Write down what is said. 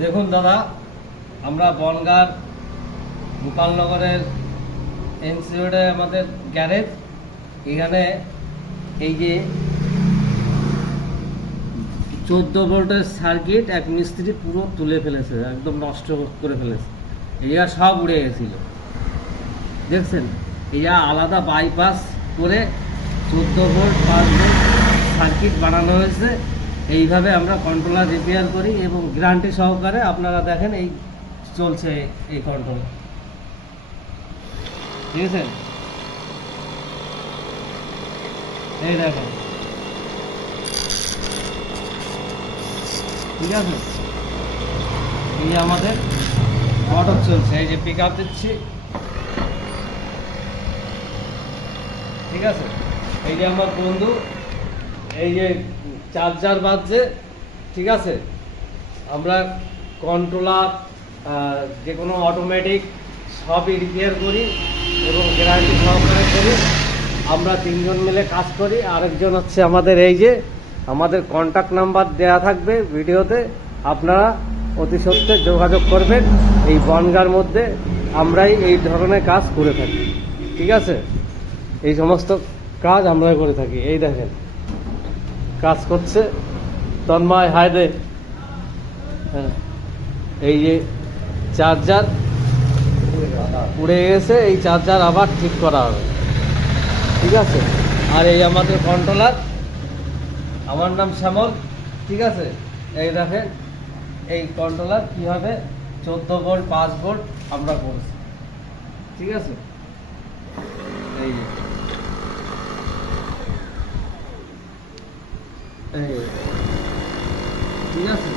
দেখুন দাদা, আমরা বনগাঁর গোপালনগরের এনসি রোডে আমাদের গ্যারেজ। এখানে এই যে 14 ভোল্টের সার্কিট এক মিস্ত্রি পুরো তুলে ফেলেছে, একদম নষ্ট করে ফেলেছে। এইটা সব উড়ে গেছিল, দেখছেন। এইটা আলাদা বাইপাস করে 14 ভোল্ট 5 ভোল্ট সার্কিট বানানো হয়েছে। এইভাবে আমরা কন্ট্রোলার রিপেয়ার করি এবং গ্যারান্টি সহকারে। আপনারা দেখেন এই চলছে এই কন্ট্রোল, ঠিক আছে। এই দেখেন, ঠিক আছে। এই আমাদের মোটর চলছে, এই যে পিক আপ দিচ্ছি, ঠিক আছে। এই যে আমার বন্ধু, এই যে চার্জার বাজছে, ঠিক আছে। আমরা কন্ট্রোলার যে কোনো অটোমেটিক সবই রিপেয়ার করি এবং গ্যারান্টি সহকারে করি। আমরা 3 জন মিলে কাজ করি। আরেকজন হচ্ছে আমাদের, এই যে আমাদের কন্ট্যাক্ট নাম্বার দেওয়া থাকবে ভিডিওতে, আপনারা অতি সত্ত্বর যোগাযোগ করবেন। এই বনগাঁর মধ্যে আমরাই এই ধরনের কাজ করে থাকি, ঠিক আছে। এই সমস্ত কাজ আমরা করে থাকি। এই দেখেন কাজ করছে তন্ময় হায়দে। হ্যাঁ, এই যে চার্জার উড়ে গেছে, এই চার্জার আবার ঠিক করা হবে, ঠিক আছে। আর এই আমাদের কন্ট্রোলার, আমার নাম শ্যামল, ঠিক আছে। এই দেখেন এই কন্ট্রোলার কীভাবে 14 ভোল্ট 5 ভোল্ট আমরা করছি, ঠিক আছে। এই যে ঠিক আছে।